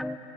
Respected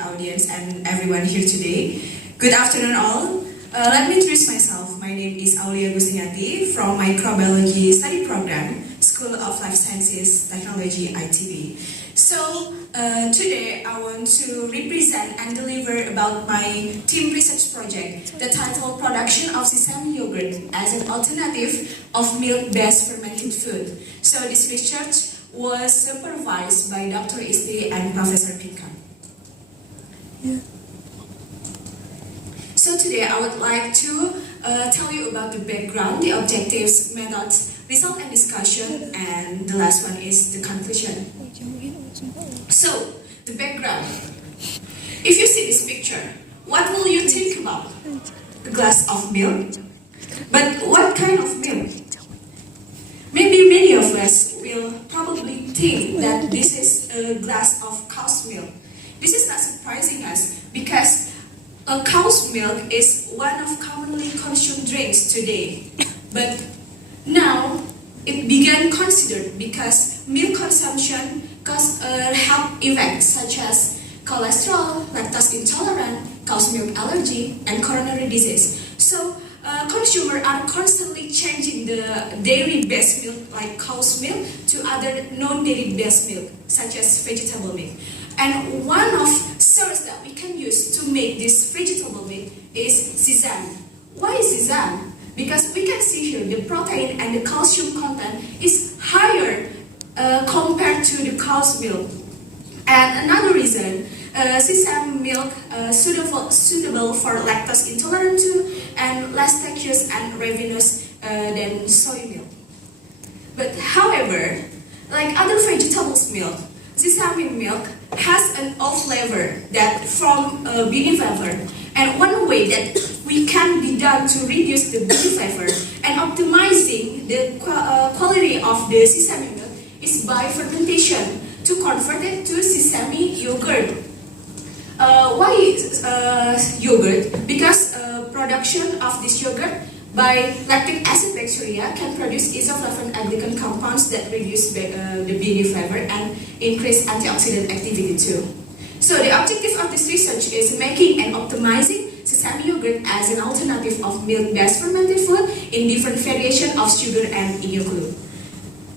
audience and everyone here today. Good afternoon all. Let me introduce myself. My name is Aulia Gusning Ati from Microbiology Study Program, School of Life Sciences Technology, ITB. So today I want to represent and deliver about my team research project, the title Production of Sesame Yogurt as an Alternative of Milk-Based Fermented Food. So this research was supervised by Dr. Isti and Professor Pinkham. Yeah. So today I would like to tell you about the background, the objectives, methods, result and discussion, and the last one is the conclusion. So, the background. If you see this picture, what will you think about? A glass of milk? But what kind of milk? Maybe many of us will probably think that this is a glass of cow's milk. This is not surprising us because a cow's milk is one of commonly consumed drinks today. But now it began considered because milk consumption causes health effects such as cholesterol, lactose intolerance, cow's milk allergy, and coronary disease. So consumers are constantly changing the dairy-based milk like cow's milk to other non-dairy-based milk such as vegetable milk. And one of sources that we can use to make this vegetable milk is sesame. Why sesame? Because we can see here the protein and the calcium content is higher compared to the cow's milk. And another reason, sesame milk suitable for lactose intolerant too, and less texturous and ravenous than soy milk. But however, like other vegetables milk, sesame milk has an off flavor that from bean flavor, and one way that we can be done to reduce the bean flavor and optimizing the quality of the sesame milk is by fermentation to convert it to sesame yogurt. Why yogurt? Because production of this yogurt by lactic acid bacteria can produce isoflavone and glycan compounds that reduce the beany flavor and increase antioxidant activity too. So the objective of this research is making and optimizing sesame yogurt as an alternative of milk-based fermented food in different variations of sugar and inoculum.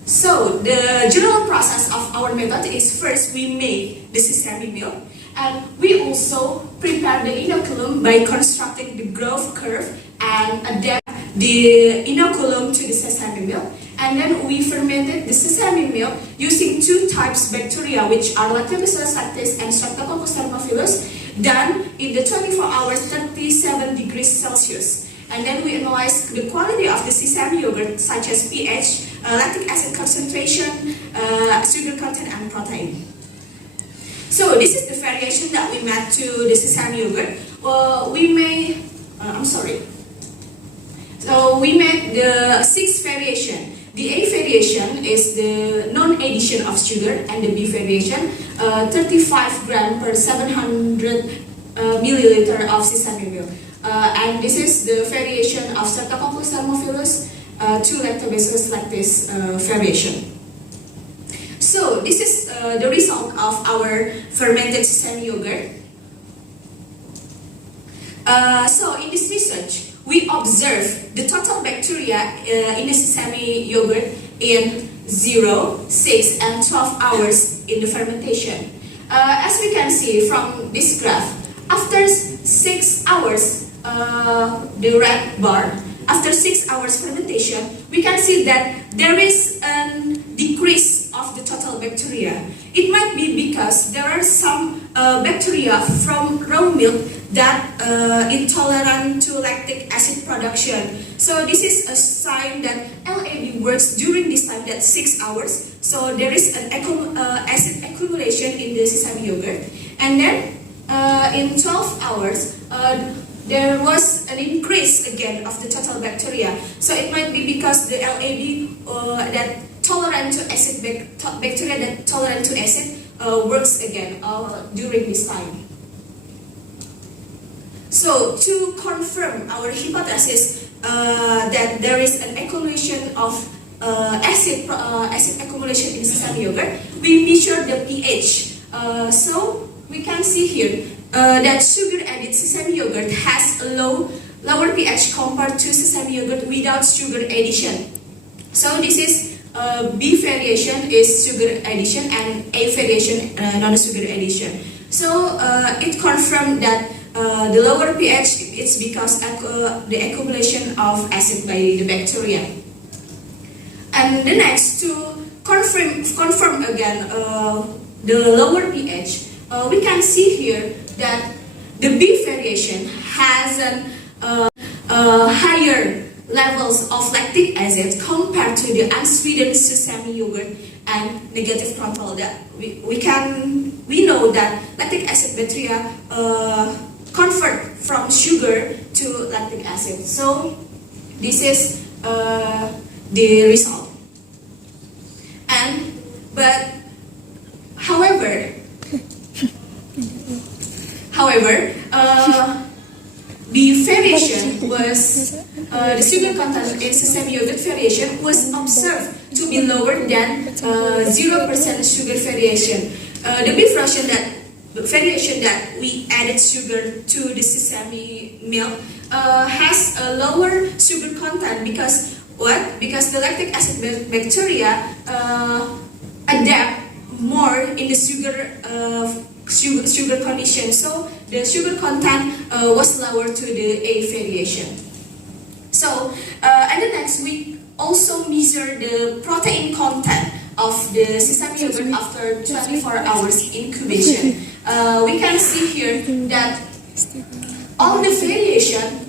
So the general process of our method is first we make the sesame milk, and we also prepare the inoculum by constructing the growth curve and adapt the inoculum to the sesame milk, and then we fermented the sesame milk using two types bacteria which are Lactobacillus lactis and Streptococcus thermophilus, done in the 24 hours 37 degrees Celsius. And then we analyze the quality of the sesame yogurt such as pH, lactic acid concentration, sugar content and protein. So this is the variation that we made to the sesame yogurt. So we made the 6 variation. The A variation is the non-addition of sugar, and the B variation 35 gram per 700 milliliter of sesame milk. And this is the variation of Streptococcus thermophilus to Lactobacillus lactis variation. So this is the result of our fermented sesame yogurt. So in this research, we observe the total bacteria in the sesame yogurt in 0, 6, and 12 hours in the fermentation. As we can see from this graph, after 6 hours, the red bar, after 6 hours fermentation, we can see that there is a decrease of the total bacteria. It might be because there are some bacteria from raw milk that intolerant to lactic acid production. So this is a sign that LAB works during this time, that 6 hours. So there is an acid accumulation in the sesame yogurt. And then in 12 hours, there was an increase again of the total bacteria. So it might be because the LAB that tolerant to acid bacteria that tolerant to acid works again during this time. So to confirm our hypothesis that there is an accumulation of acid accumulation in sesame yogurt, we measure the pH. So we can see here that sugar-added sesame yogurt has a lower pH compared to sesame yogurt without sugar addition. So this is B variation is sugar addition and A variation non-sugar addition. So it confirmed that the lower pH is because the accumulation of acid by the bacteria. And the next, to confirm again the lower pH, we can see here that the B variation has higher levels of lactic acid compared to the unsweetened sesame yogurt and negative control. That we know that lactic acid bacteria convert from sugar to lactic acid. So this is the result. However, the variation was the sugar content in sesame yogurt variation was observed to be lower than 0% sugar variation. The B variation that we added sugar to the sesame milk has a lower sugar content because what? Because the lactic acid bacteria adapt more in the sugar condition, so the sugar content was lower to the A variation. So and the next, we also measure the protein content of the sesame yogurt after 24 hours incubation. We can see here that all the variation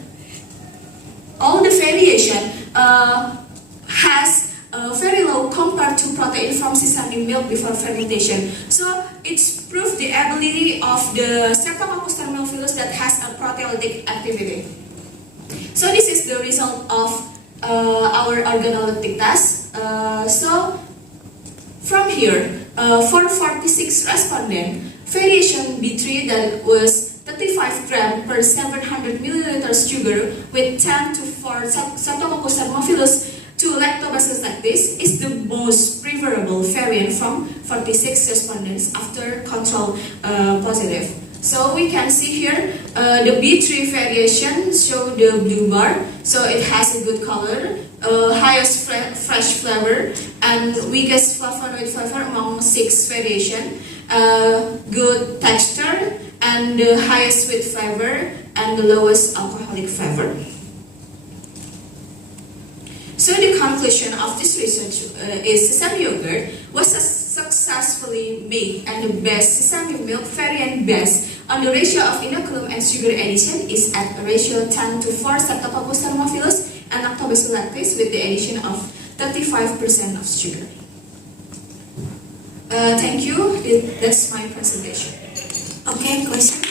has very low compared to protein from sesame milk before fermentation. So it's proof the ability of the Streptococcus thermophilus that has a proteolytic activity. So this is the result of our organoleptic test. So from here, for 46 respondents, variation B3 that was 35 gram per 700 milliliters sugar with 10 to 4 Streptococcus thermophilus to Lactobacillus lactis is the most preferable variant from 46 respondents after control positive. So we can see here the B3 variation show the blue bar, so it has a good color, highest fresh flavor and weakest flavonoid flavor among 6 variation, good texture and the highest sweet flavor and the lowest alcoholic flavor. So the conclusion of this research is sesame yogurt was successfully made and the best sesame milk variant based on the ratio of inoculum and sugar addition is at a ratio 10 to 4 Streptococcus thermophilus and Lactobacillus lactis with the addition of 35% of sugar. Thank you. That's my presentation. Okay, question?